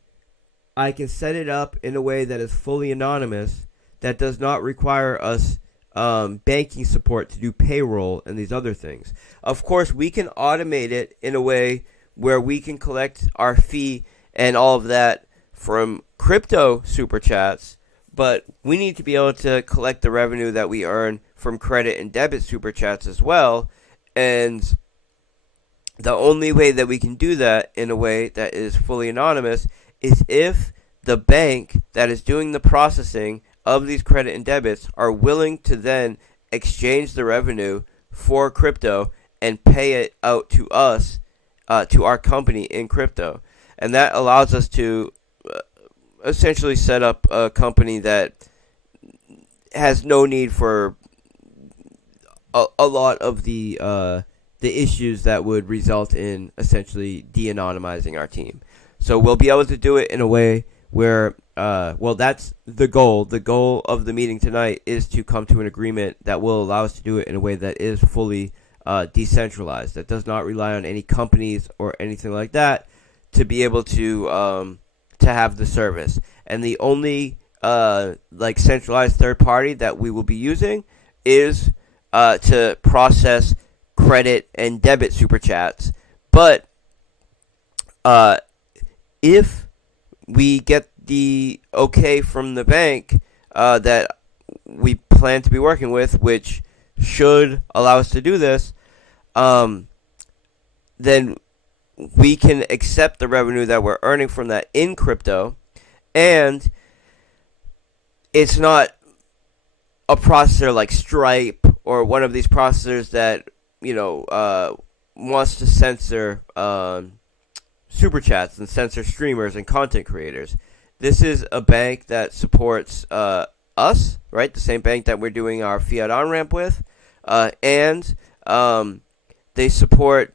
I can set it up in a way that is fully anonymous, that does not require us banking support to do payroll and these other things. Of course, we can automate it in a way where we can collect our fee and all of that from crypto super chats, but we need to be able to collect the revenue that we earn from credit and debit super chats as well. And the only way that we can do that in a way that is fully anonymous is if the bank that is doing the processing of these credit and debits are willing to then exchange the revenue for crypto and pay it out to us, to our company in crypto. And that allows us to essentially set up a company that has no need for a lot of the issues that would result in essentially de-anonymizing our team. So we'll be able to do it in a way where, that's the goal. The goal of the meeting tonight is to come to an agreement that will allow us to do it in a way that is fully decentralized, that does not rely on any companies or anything like that to be able to have the service. And the only centralized third party that we will be using is to process credit and debit super chats. But if we get the okay from the bank that we plan to be working with, which should allow us to do this, then we can accept the revenue that we're earning from that in crypto, and it's not a processor like Stripe or one of these processors that wants to censor super chats and censor streamers and content creators. This is a bank that supports us, right? The same bank that we're doing our fiat on-ramp with, and they support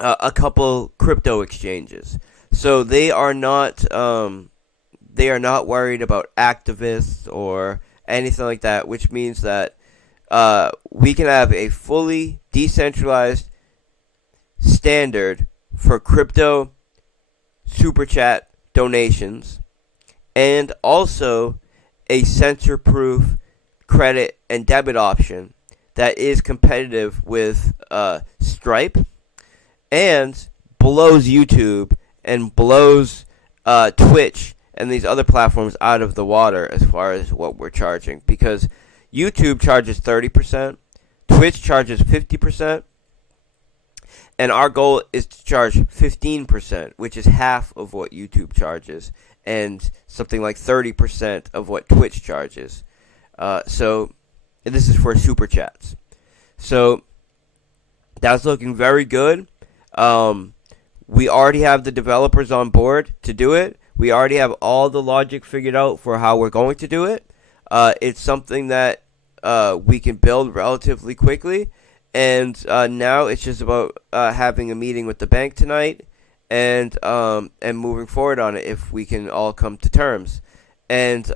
a couple crypto exchanges. So they are not worried about activists or anything like that, which means that we can have a fully decentralized standard for crypto super chat donations, and also a censor-proof credit and debit option that is competitive with Stripe and blows YouTube and blows Twitch and these other platforms out of the water as far as what we're charging, because YouTube charges 30%, Twitch charges 50%, and our goal is to charge 15%, which is half of what YouTube charges, and something like 30% of what Twitch charges. So this is for super chats. So that's looking very good. We already have the developers on board to do it. We already have all the logic figured out for how we're going to do it. It's something that we can build relatively quickly. And now it's just about having a meeting with the bank tonight and moving forward on it if we can all come to terms. And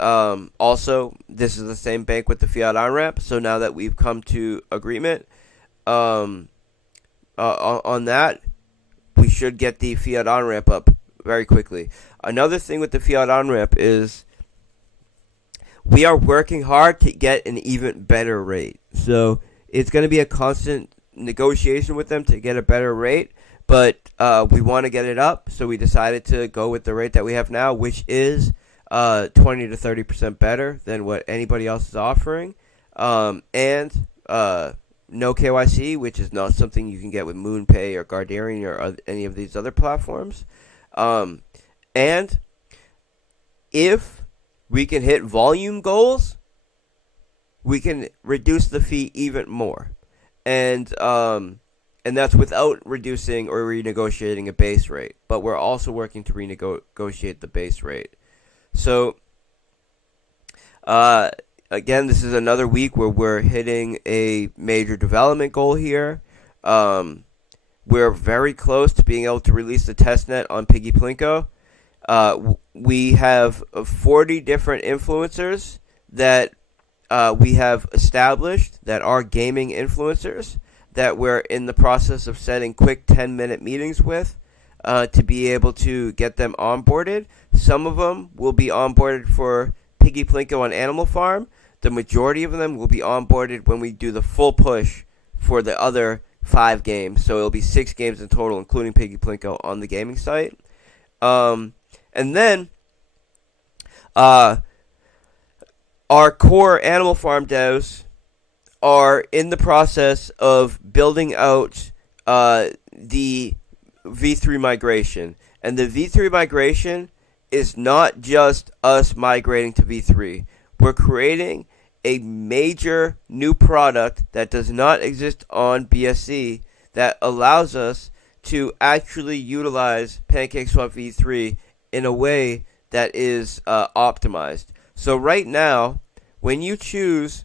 also, this is the same bank with the fiat on-ramp. So now that we've come to agreement on that, we should get the fiat on-ramp up very quickly. Another thing with the fiat on-ramp is we are working hard to get an even better rate. So it's going to be a constant negotiation with them to get a better rate, but we want to get it up, so we decided to go with the rate that we have now, which is 20 to 30% better than what anybody else is offering, and no KYC, which is not something you can get with MoonPay or Gardarian or any of these other platforms. And if we can hit volume goals, we can reduce the fee even more. And that's without reducing or renegotiating a base rate. But we're also working to renegotiate the base rate. So, again, this is another week where we're hitting a major development goal here. We're very close to being able to release the testnet on Piggy Plinko. We have 40 different influencers that we have established that are gaming influencers that we're in the process of setting quick 10-minute meetings with to be able to get them onboarded. Some of them will be onboarded for Piggy Plinko on Animal Farm. The majority of them will be onboarded when we do the full push for the other 5 games. So it'll be 6 games in total, including Piggy Plinko on the gaming site. And then our core Animal Farm devs are in the process of building out the V3 migration. And the V3 migration is not just us migrating to V3. We're creating a major new product that does not exist on BSC that allows us to actually utilize PancakeSwap V3 in a way that is optimized. So right now, when you choose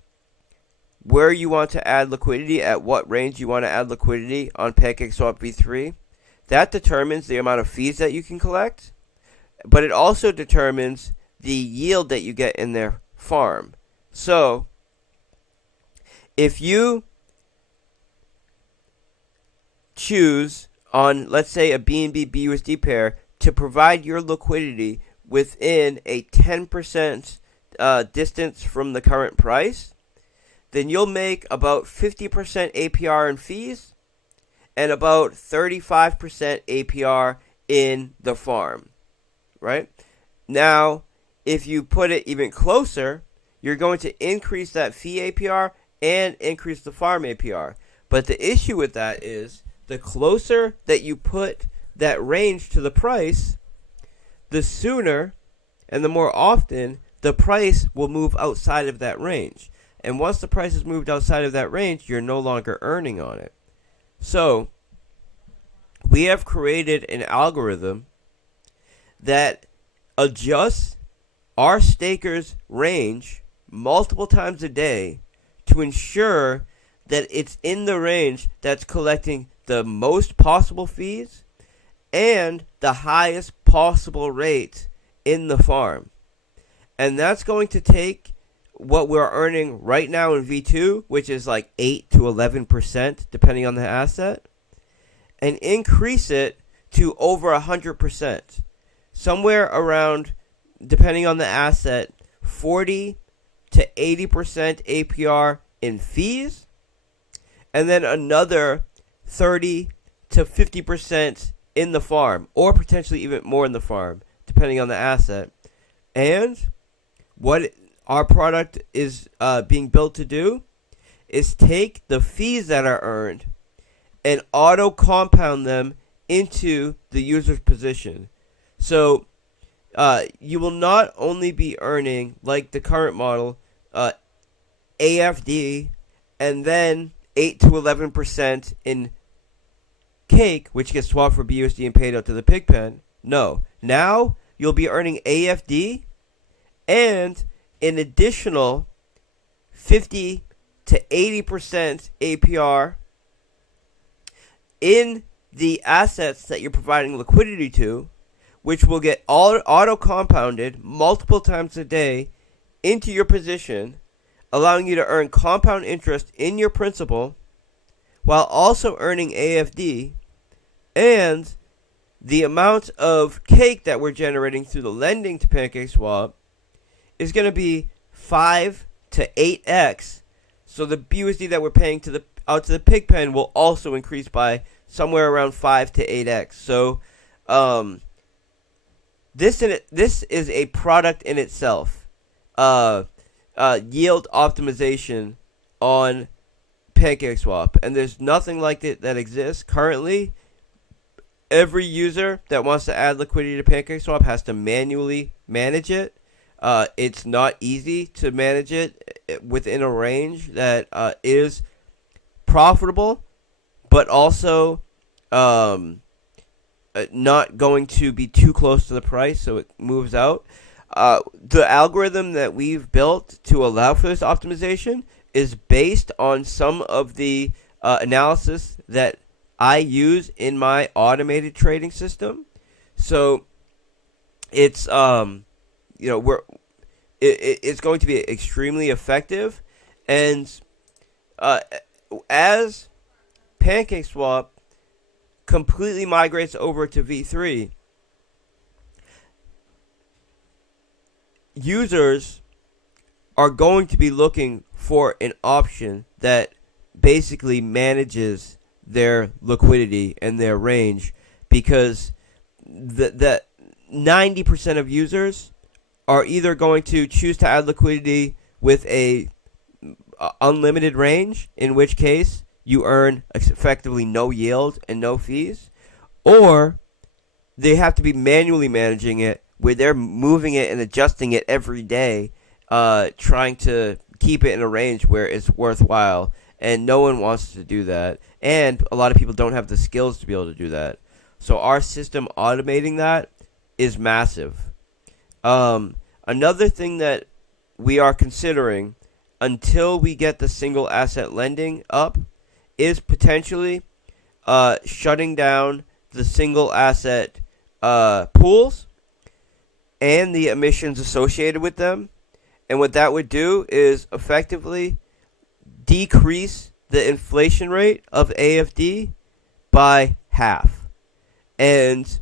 where you want to add liquidity, at what range you want to add liquidity on PancakeSwap V3, that determines the amount of fees that you can collect, but it also determines the yield that you get in their farm. So, if you choose on, let's say, a BNB BUSD pair to provide your liquidity within a 10% distance from the current price, then you'll make about 50% APR in fees and about 35% APR in the farm, right? Now, if you put it even closer, you're going to increase that fee APR and increase the farm APR. But the issue with that is the closer that you put that range to the price, the sooner and the more often the price will move outside of that range. And once the price has moved outside of that range, you're no longer earning on it. So, we have created an algorithm that adjusts our stakers' range multiple times a day to ensure that it's in the range that's collecting the most possible fees and the highest possible rate in the farm. And that's going to take what we're earning right now in V2, which is like 8 to 11%, depending on the asset, and increase it to over 100%. Somewhere around, depending on the asset, 40 to 80% APR in fees, and then another 30 to 50% in the farm, or potentially even more in the farm, depending on the asset. And what our product is being built to do is take the fees that are earned and auto compound them into the user's position. So you will not only be earning, like the current model, AFD and then 8 to 11% in cake, which gets swapped for BUSD and paid out to the pig pen. No. Now you'll be earning AFD and an additional 50 to 80% APR in the assets that you're providing liquidity to, which will get auto compounded multiple times a day into your position, allowing you to earn compound interest in your principal while also earning AFD, and the amount of cake that we're generating through the lending to PancakeSwap is going to be 5 to 8x. So the BUSD that we're paying out to the pig pen will also increase by somewhere around 5 to 8x. So this is a product in itself. Yield optimization on PancakeSwap, and there's nothing like it that exists currently. Every user that wants to add liquidity to PancakeSwap has to manually manage it. It's not easy to manage it within a range that is profitable, but also not going to be too close to the price, so it moves out. The algorithm that we've built to allow for this optimization is based on some of the analysis that I use in my automated trading system. So it's it's going to be extremely effective, and as PancakeSwap completely migrates over to V3, users are going to be looking for an option that basically manages their liquidity and their range, because the 90% of users are either going to choose to add liquidity with a unlimited range, in which case you earn effectively no yield and no fees, or they have to be manually managing it, where they're moving it and adjusting it every day, trying to keep it in a range where it's worthwhile, and no one wants to do that, and a lot of people don't have the skills to be able to do that. So our system automating that is massive. Another thing that we are considering until we get the single asset lending up is potentially shutting down the single asset pools and the emissions associated with them. And what that would do is effectively decrease the inflation rate of AFD by half. And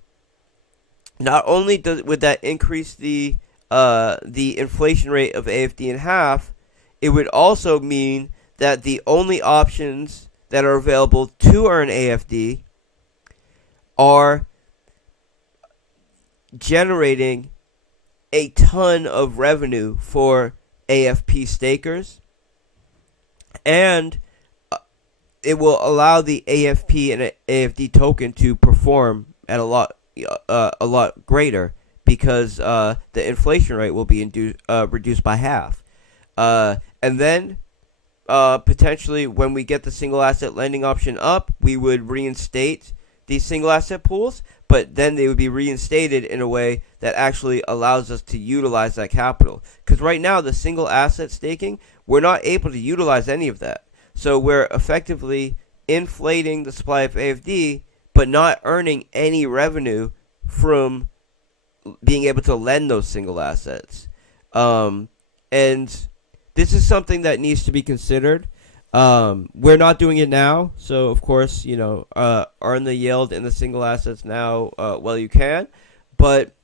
not only would that increase the inflation rate of AFD in half, it would also mean that the only options that are available to earn AFD are generating a ton of revenue for AFP stakers, and it will allow the AFP and AFD token to perform at a lot greater, because the inflation rate will be reduced by half. And then potentially when we get the single asset lending option up, we would reinstate these single asset pools, but then they would be reinstated in a way that actually allows us to utilize that capital. Because right now, the single asset staking, we're not able to utilize any of that. So we're effectively inflating the supply of AFD, but not earning any revenue from being able to lend those single assets. And this is something that needs to be considered. We're not doing it now, so of course, earn the yield in the single assets now while you can. But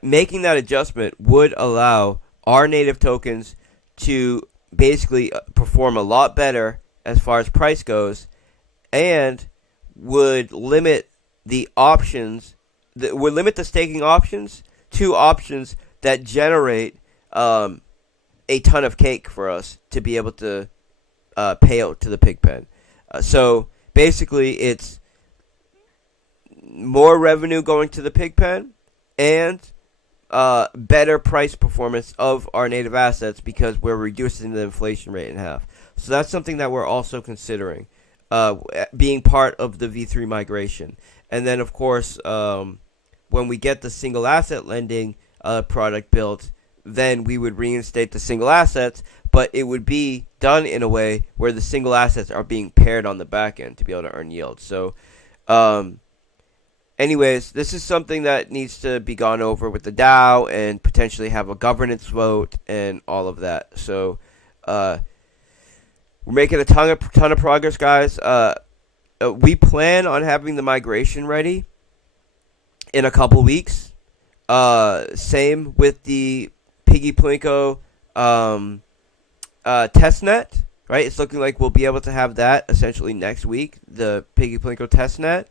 making that adjustment would allow our native tokens to basically perform a lot better as far as price goes, and would limit the options, would limit the staking options to options that generate a ton of cake for us to be able to pay out to the Pigpen. So basically, it's more revenue going to the Pigpen and better price performance of our native assets, because we're reducing the inflation rate in half. So that's something that we're also considering, being part of the V3 migration. And then, of course, when we get the single asset lending product built, then we would reinstate the single assets, but it would be done in a way where the single assets are being paired on the back end to be able to earn yield. So, anyways, this is something that needs to be gone over with the DAO and potentially have a governance vote and all of that. So, we're making a ton of progress, guys. We plan on having the migration ready in a couple weeks. Same with the Piggy Plinko testnet, right? It's looking like we'll be able to have that essentially next week, the Piggy Plinko testnet.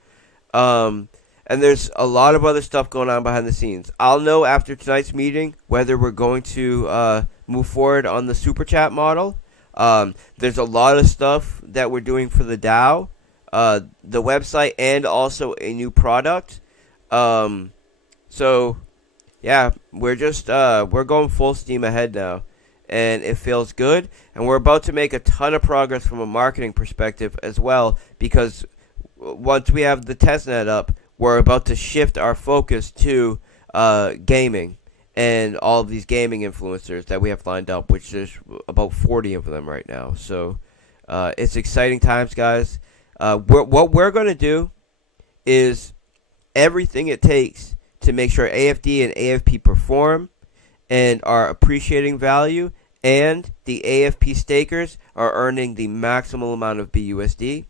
And there's a lot of other stuff going on behind the scenes. I'll know after tonight's meeting whether we're going to move forward on the super chat model. There's a lot of stuff that we're doing for the DAO, the website, and also a new product. So yeah, we're going full steam ahead now, and it feels good. And we're about to make a ton of progress from a marketing perspective as well, because once we have the testnet up, we're about to shift our focus to gaming and all of these gaming influencers that we have lined up, which there's about 40 of them right now. So it's exciting times, guys. What we're going to do is everything it takes to make sure AFD and AFP perform and are appreciating value, and the AFP stakers are earning the maximal amount of BUSD,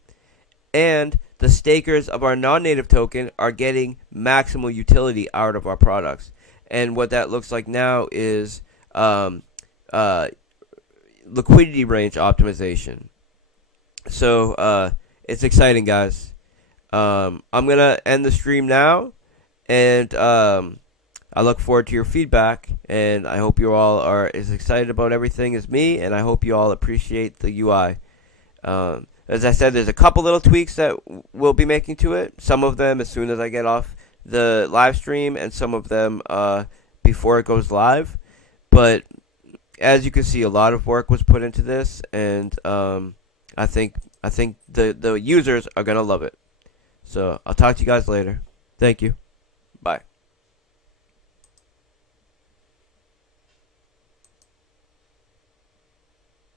and the stakers of our non-native token are getting maximal utility out of our products. And what that looks like now is liquidity range optimization. So it's exciting, guys. I'm going to end the stream now, and I look forward to your feedback, and I hope you all are as excited about everything as me, and I hope you all appreciate the UI. As I said, there's a couple little tweaks that we'll be making to it. Some of them as soon as I get off the live stream, and some of them before it goes live. But as you can see, a lot of work was put into this, and I think the users are gonna love it. So I'll talk to you guys later. Thank you. Bye.